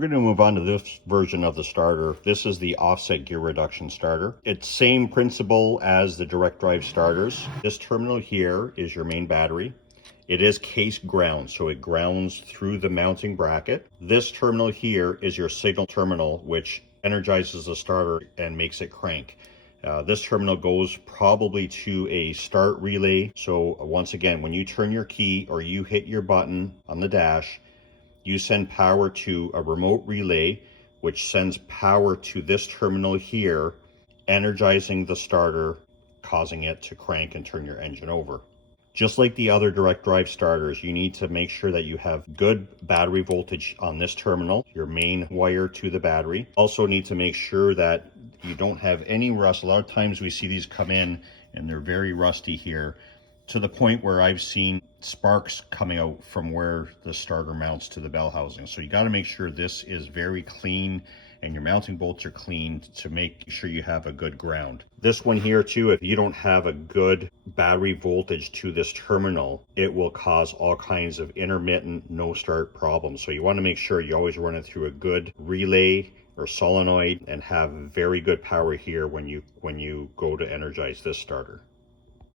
We're going to move on to this version of the starter. This is the offset gear reduction starter. It's same principle as the direct drive starters. This terminal here is your main battery. It is case ground, so it grounds through the mounting bracket. This terminal here is your signal terminal, which energizes the starter and makes it crank. This terminal goes probably to a start relay. So once again, when you turn your key or you hit your button on the dash, you send power to a remote relay, which sends power to this terminal here, energizing the starter, causing it to crank and turn your engine over. Just like the other direct drive starters, you need to make sure that you have good battery voltage on this terminal, your main wire to the battery. Also need to make sure that you don't have any rust. A lot of times we see these come in and they're very rusty here, to the point where I've seen sparks coming out from where the starter mounts to the bell housing. So you got to make sure this is very clean and your mounting bolts are clean to make sure you have a good ground. This one here too, if you don't have a good battery voltage to this terminal, it will cause all kinds of intermittent no start problems. So you want to make sure you always run it through a good relay or solenoid and have very good power here when you go to energize this starter.